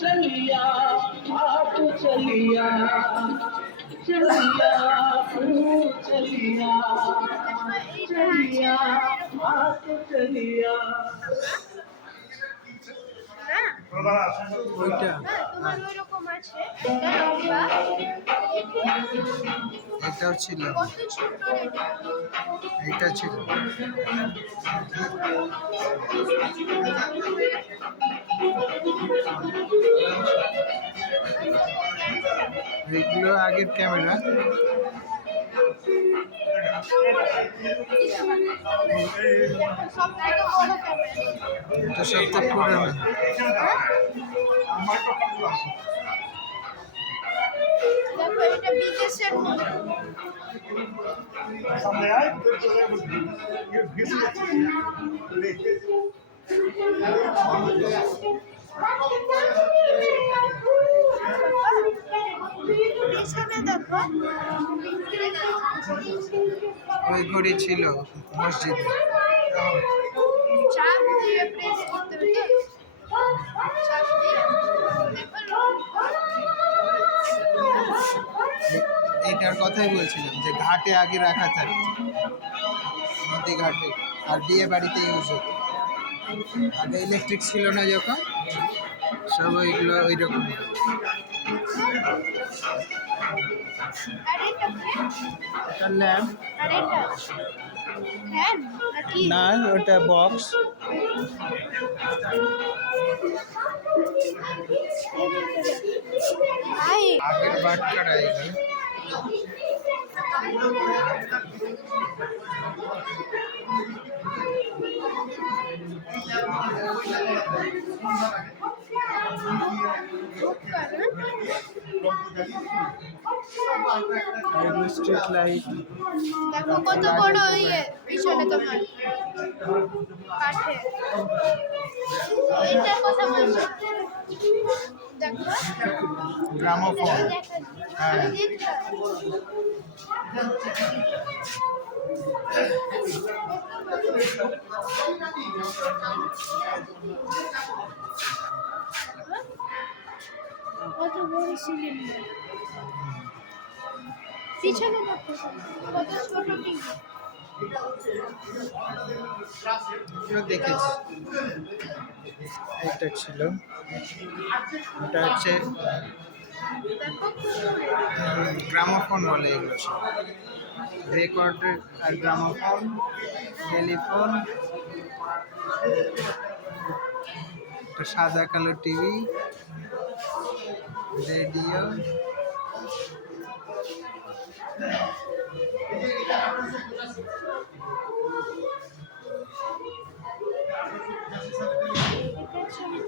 चलिया आप चलिया चलिया तू चलिया चलिया आप चलिया ওইটা তোমার ওইরকম আছে এটা লম্বা এটাও ছিল, কত ছোট এটা এইটা ছিল। এইগুলো আগের ক্যামেরা, সব থেকে বড় ক্যামেরা এটা সবচেয়ে পুরনো। দেখো এটা বিদেশের মতো পিছনে দেখো ওই ঘড়ি ছিল মসজিদে। চাপ দিয়ে প্রেস করতে হবে চাপ দিয়ে দেখো এইটার কথাই বলছিলাম যে ঘাটে আগে রাখা থাকে, নদী ঘাটে, আর বিয়ে বাড়িতে ইউজ হতো। আগে ইলেকট্রিক ছিল না যখন, সব ওইগুলো ওই রকম। আর এটা কি এটা ল্যাম্প আর এটা ফ্যান নাকি না, ওটা বক্স। আই আগের বাটকারা এগুলো। Street light. দেখো কত বড় ইয়ে পিছনে তোমার কাঠে এটার কথা বলছি দেখো গ্রামোফোন। হ্যাঁ, কত বড় সিলিন্ডার পিছনে দেখো কত ছোট টিভি এগুলো দেখেছি। এটা ছিল, এটা হচ্ছে দেখো গ্রামোফোন বলে এগুলো সব। রেকর্ডের আর গ্রামোফোন, টেলিফোন, একটা সাদা কালো টিভি, রেডিও। এটা ছবি